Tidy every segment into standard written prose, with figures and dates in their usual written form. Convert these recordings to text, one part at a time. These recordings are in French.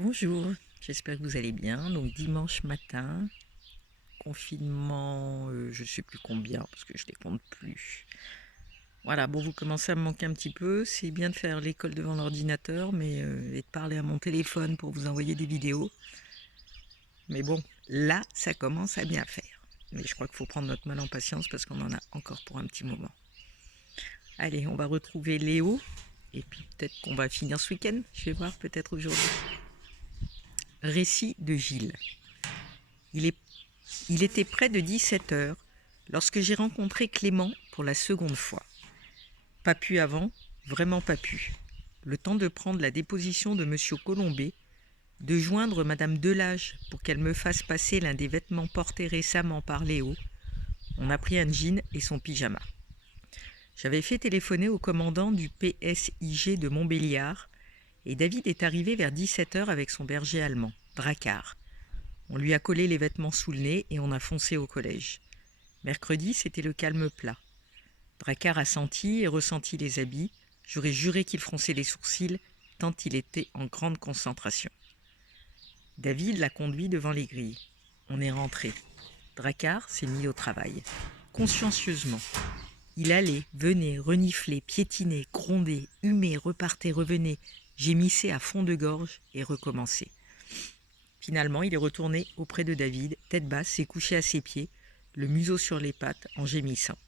Bonjour, j'espère que vous allez bien. Donc dimanche matin, confinement, je ne sais plus combien parce que je ne les compte plus. Voilà, bon, vous commencez à me manquer un petit peu. C'est bien de faire l'école devant l'ordinateur, mais et de parler à mon téléphone pour vous envoyer des vidéos. Mais bon, là, ça commence à bien faire. Mais je crois qu'il faut prendre notre mal en patience parce qu'on en a encore pour un petit moment. Allez, on va retrouver Léo. Et puis peut-être qu'on va finir ce week-end. Je vais voir peut-être aujourd'hui. Récit de Gilles. Il était près de 17 heures lorsque j'ai rencontré Clément pour la seconde fois. Pas pu avant, vraiment pas pu. Le temps de prendre la déposition de monsieur Colombet, de joindre madame Delage pour qu'elle me fasse passer l'un des vêtements portés récemment par Léo. On a pris un jean et son pyjama. J'avais fait téléphoner au commandant du PSIG de Montbéliard et David est arrivé vers 17 heures avec son berger allemand, Drakkar. On lui a collé les vêtements sous le nez et on a foncé au collège. Mercredi, c'était le calme plat. Drakkar a senti et ressenti les habits. J'aurais juré qu'il fronçait les sourcils, tant il était en grande concentration. David l'a conduit devant les grilles. On est rentré. Drakkar s'est mis au travail, consciencieusement. Il allait, venait, reniflait, piétinait, grondait, humait, repartait, revenait, gémissait à fond de gorge et recommençait. Finalement, il est retourné auprès de David, tête basse, s'est couché à ses pieds, le museau sur les pattes, en gémissant.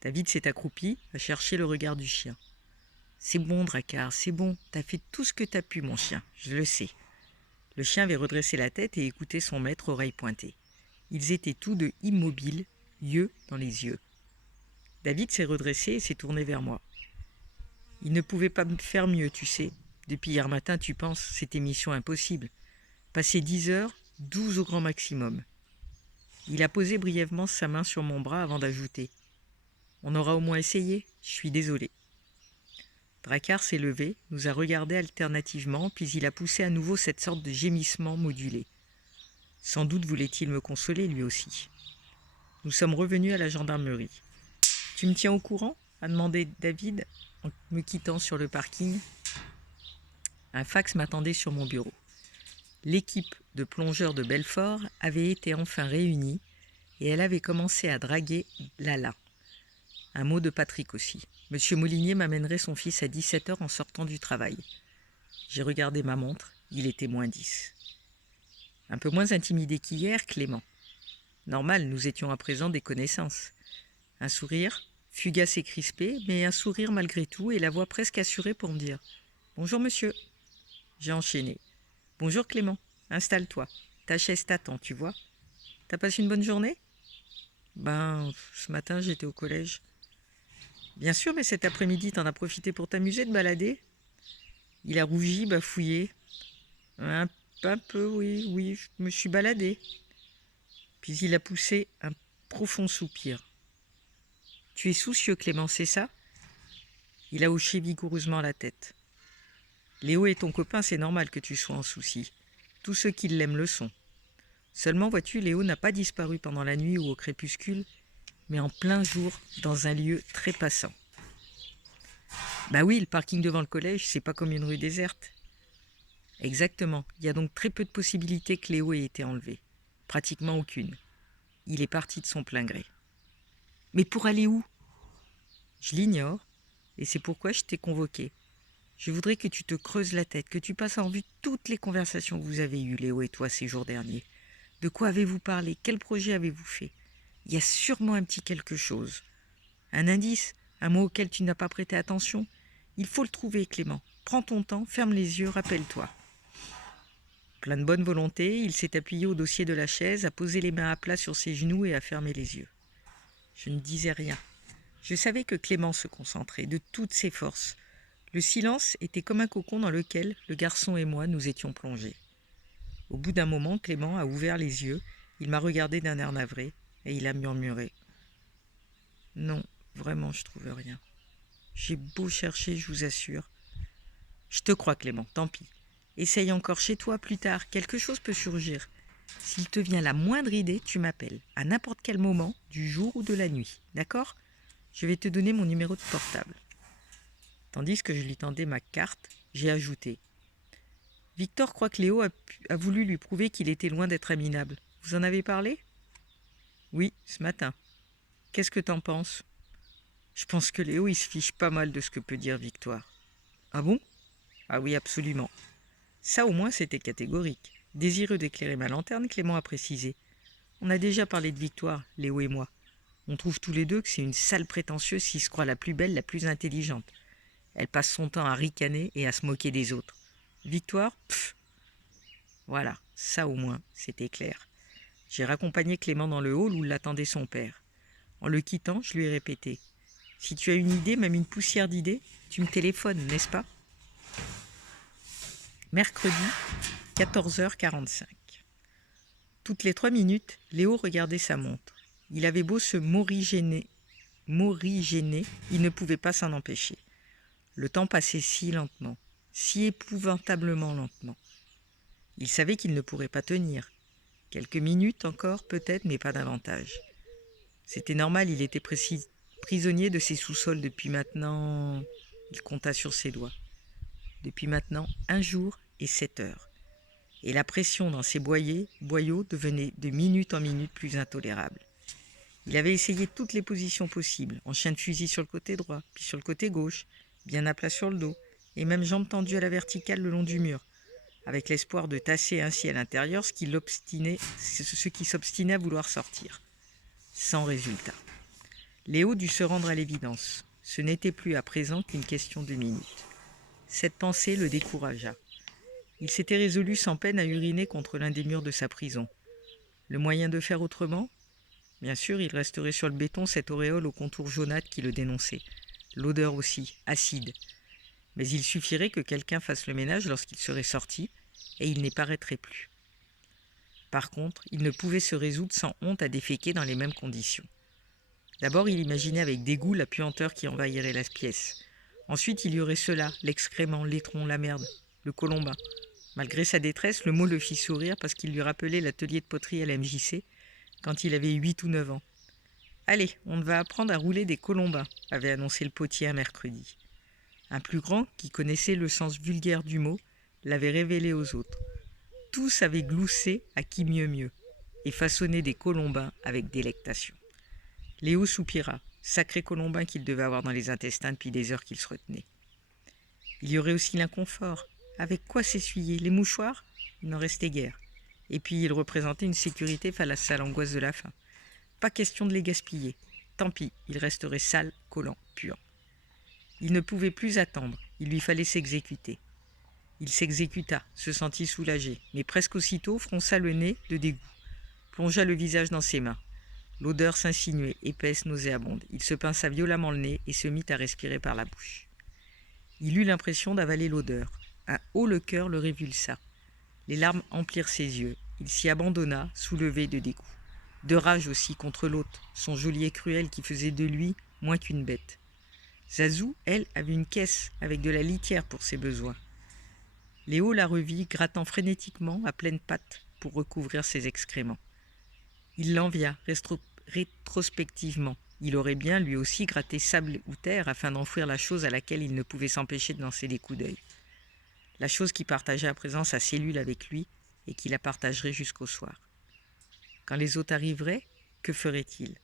David s'est accroupi, a cherché le regard du chien. « C'est bon, Drakkar, c'est bon, t'as fait tout ce que t'as pu, mon chien, je le sais. » Le chien avait redressé la tête et écouté son maître, oreille pointée. Ils étaient tous deux immobiles, yeux dans les yeux. David s'est redressé et s'est tourné vers moi. « Il ne pouvait pas me faire mieux, tu sais. Depuis hier matin, tu penses, c'était mission impossible. Passer 10 heures, 12 au grand maximum. » Il a posé brièvement sa main sur mon bras avant d'ajouter. « On aura au moins essayé, je suis désolé. » Drakkar s'est levé, nous a regardés alternativement, puis il a poussé à nouveau cette sorte de gémissement modulé. Sans doute voulait-il me consoler lui aussi. Nous sommes revenus à la gendarmerie. « Tu me tiens au courant ?» a demandé David en me quittant sur le parking. Un fax m'attendait sur mon bureau. L'équipe de plongeurs de Belfort avait été enfin réunie et elle avait commencé à draguer Lala. Un mot de Patrick aussi. Monsieur Molinier m'amènerait son fils à 17 heures en sortant du travail. J'ai regardé ma montre, il était moins 10. Un peu moins intimidé qu'hier, Clément. Normal, nous étions à présent des connaissances. Un sourire, fugace et crispé, mais un sourire malgré tout et la voix presque assurée pour me dire « Bonjour monsieur ». J'ai enchaîné. « Bonjour Clément, installe-toi. Ta chaise t'attend, tu vois. T'as passé une bonne journée ?»« Ben, ce matin j'étais au collège. » « Bien sûr, mais cet après-midi, t'en as profité pour t'amuser, de balader ?» Il a rougi, bafouillé. « Un peu, oui, je me suis baladé. » Puis il a poussé un profond soupir. « Tu es soucieux, Clément, c'est ça ?» Il a hoché vigoureusement la tête. « Léo est ton copain, c'est normal que tu sois en souci. Tous ceux qui l'aiment le sont. Seulement, vois-tu, Léo n'a pas disparu pendant la nuit ou au crépuscule, mais en plein jour, dans un lieu très passant. » Bah oui, le parking devant le collège, c'est pas comme une rue déserte. Exactement, il y a donc très peu de possibilités que Léo ait été enlevé. Pratiquement aucune. Il est parti de son plein gré. Mais pour aller où ? Je l'ignore, et c'est pourquoi je t'ai convoqué. Je voudrais que tu te creuses la tête, que tu passes en revue toutes les conversations que vous avez eues, Léo et toi, ces jours derniers. De quoi avez-vous parlé ? Quel projet avez-vous fait ? Il y a sûrement un petit quelque chose. Un indice ? Un mot auquel tu n'as pas prêté attention ? Il faut le trouver, Clément. Prends ton temps, ferme les yeux, rappelle-toi. Plein de bonne volonté, il s'est appuyé au dossier de la chaise, a posé les mains à plat sur ses genoux et a fermé les yeux. Je ne disais rien. Je savais que Clément se concentrait de toutes ses forces. Le silence était comme un cocon dans lequel le garçon et moi nous étions plongés. Au bout d'un moment, Clément a ouvert les yeux, il m'a regardé d'un air navré et il a murmuré. « Non, vraiment, je trouve rien. J'ai beau chercher, je vous assure. » « Je te crois, Clément, tant pis. Essaye encore chez toi plus tard, quelque chose peut surgir. S'il te vient la moindre idée, tu m'appelles, à n'importe quel moment, du jour ou de la nuit, d'accord ? Je vais te donner mon numéro de portable. » Tandis que je lui tendais ma carte, j'ai ajouté. Victor croit que Léo a voulu lui prouver qu'il était loin d'être un minable. Vous en avez parlé? Oui, ce matin. Qu'est-ce que t'en penses? Je pense que Léo, il se fiche pas mal de ce que peut dire Victoire. Ah bon? Ah oui, absolument. Ça au moins c'était catégorique. Désireux d'éclairer ma lanterne, Clément a précisé. On a déjà parlé de Victoire, Léo et moi. On trouve tous les deux que c'est une sale prétentieuse qui se croit la plus belle, la plus intelligente. Elle passe son temps à ricaner et à se moquer des autres. Victoire, pff. Voilà, ça au moins, c'était clair. J'ai raccompagné Clément dans le hall où l'attendait son père. En le quittant, je lui ai répété. Si tu as une idée, même une poussière d'idée, tu me téléphones, n'est-ce pas? Mercredi, 14h45. Toutes les 3 minutes, Léo regardait sa montre. Il avait beau se morigéner, il ne pouvait pas s'en empêcher. Le temps passait si lentement, si épouvantablement lentement. Il savait qu'il ne pourrait pas tenir. Quelques minutes encore, peut-être, mais pas davantage. C'était normal, il était prisonnier de ses sous-sols depuis maintenant... Il compta sur ses doigts. Depuis maintenant 1 jour et 7 heures. Et la pression dans ses boyaux devenait de minute en minute plus intolérable. Il avait essayé toutes les positions possibles, en chien de fusil sur le côté droit, puis sur le côté gauche, bien à plat sur le dos, et même jambes tendues à la verticale le long du mur, avec l'espoir de tasser ainsi à l'intérieur ce qui s'obstinait à vouloir sortir. Sans résultat. Léo dut se rendre à l'évidence. Ce n'était plus à présent qu'une question de minutes. Cette pensée le découragea. Il s'était résolu sans peine à uriner contre l'un des murs de sa prison. Le moyen de faire autrement? Bien sûr, il resterait sur le béton cette auréole au contour jaunâtre qui le dénonçait. L'odeur aussi, acide. Mais il suffirait que quelqu'un fasse le ménage lorsqu'il serait sorti, et il n'y paraîtrait plus. Par contre, il ne pouvait se résoudre sans honte à déféquer dans les mêmes conditions. D'abord, il imaginait avec dégoût la puanteur qui envahirait la pièce. Ensuite, il y aurait cela, l'excrément, l'étron, la merde, le colombin. Malgré sa détresse, le mot le fit sourire parce qu'il lui rappelait l'atelier de poterie à la MJC quand il avait 8 ou 9 ans. « Allez, on va apprendre à rouler des colombins », avait annoncé le potier un mercredi. Un plus grand, qui connaissait le sens vulgaire du mot, l'avait révélé aux autres. Tous avaient gloussé à qui mieux mieux et façonné des colombins avec délectation. Léo soupira, sacré colombin qu'il devait avoir dans les intestins depuis des heures qu'il se retenait. Il y aurait aussi l'inconfort. Avec quoi s'essuyer? Les mouchoirs? Il n'en restait guère. Et puis il représentait une sécurité face à l'angoisse de la faim. Pas question de les gaspiller. Tant pis, ils resteraient sales, collants, puants. Il ne pouvait plus attendre, il lui fallait s'exécuter. Il s'exécuta, se sentit soulagé, mais presque aussitôt fronça le nez de dégoût, plongea le visage dans ses mains. L'odeur s'insinuait, épaisse, nauséabonde. Il se pinça violemment le nez et se mit à respirer par la bouche. Il eut l'impression d'avaler l'odeur. Un haut-le-cœur le révulsa. Les larmes emplirent ses yeux. Il s'y abandonna, soulevé de dégoût. De rage aussi contre l'autre, son geôlier cruel qui faisait de lui moins qu'une bête. Zazou, elle, avait une caisse avec de la litière pour ses besoins. Léo la revit, grattant frénétiquement à pleines pattes pour recouvrir ses excréments. Il l'envia rétrospectivement. Il aurait bien, lui aussi, gratté sable ou terre afin d'enfouir la chose à laquelle il ne pouvait s'empêcher de lancer des coups d'œil. La chose qui partageait à présent sa cellule avec lui et qui la partagerait jusqu'au soir. Quand les autres arriveraient, que ferait-il?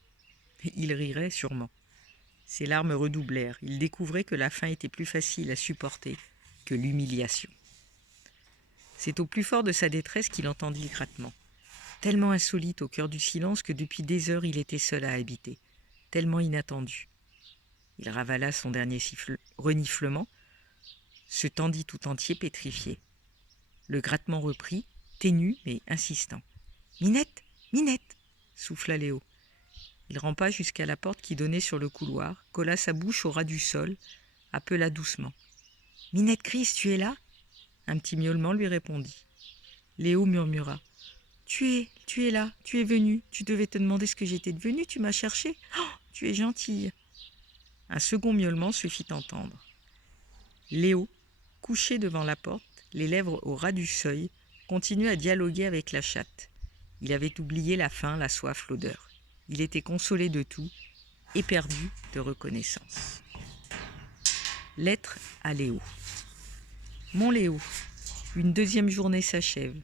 Il rirait sûrement. Ses larmes redoublèrent. Il découvrait que la faim était plus facile à supporter que l'humiliation. C'est au plus fort de sa détresse qu'il entendit le grattement. Tellement insolite au cœur du silence que depuis des heures il était seul à habiter. Tellement inattendu. Il ravala son dernier reniflement, se tendit tout entier pétrifié. Le grattement reprit, ténu mais insistant. « Minette, Minette !» souffla Léo. Il rampa jusqu'à la porte qui donnait sur le couloir, colla sa bouche au ras du sol, appela doucement. « Minette Grise, tu es là ?» Un petit miaulement lui répondit. Léo murmura. « Tu es là, tu es venue, tu devais te demander ce que j'étais devenue, tu m'as cherché. Oh, tu es gentille. » Un second miaulement se fit entendre. Léo, couché devant la porte, les lèvres au ras du seuil, continuait à dialoguer avec la chatte. Il avait oublié la faim, la soif, l'odeur. Il était consolé de tout, éperdu de reconnaissance. Lettre à Léo. Mon Léo, Une deuxième journée s'achève.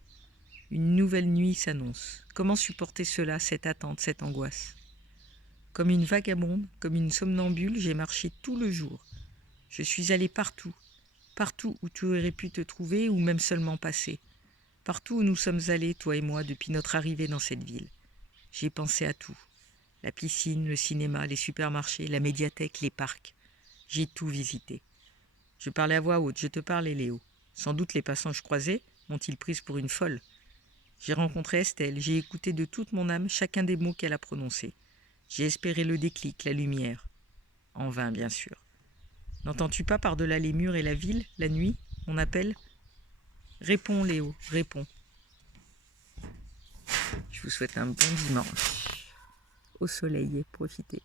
Une nouvelle nuit s'annonce. Comment supporter cela, cette attente, cette angoisse? Comme une vagabonde, comme une somnambule, j'ai marché tout le jour. Je suis allée partout, partout où tu aurais pu te trouver ou même seulement passer. Partout où nous sommes allés, toi et moi, depuis notre arrivée dans cette ville. J'ai pensé à tout. La piscine, le cinéma, les supermarchés, la médiathèque, les parcs. J'ai tout visité. Je parlais à voix haute, je te parlais, Léo. Sans doute les passants que je croisais m'ont-ils prise pour une folle. J'ai rencontré Estelle, j'ai écouté de toute mon âme chacun des mots qu'elle a prononcés. J'ai espéré le déclic, la lumière. En vain, bien sûr. N'entends-tu pas par-delà les murs et la ville, la nuit, mon appel? Réponds, Léo, réponds. Je vous souhaite un bon dimanche. Au soleil, profitez.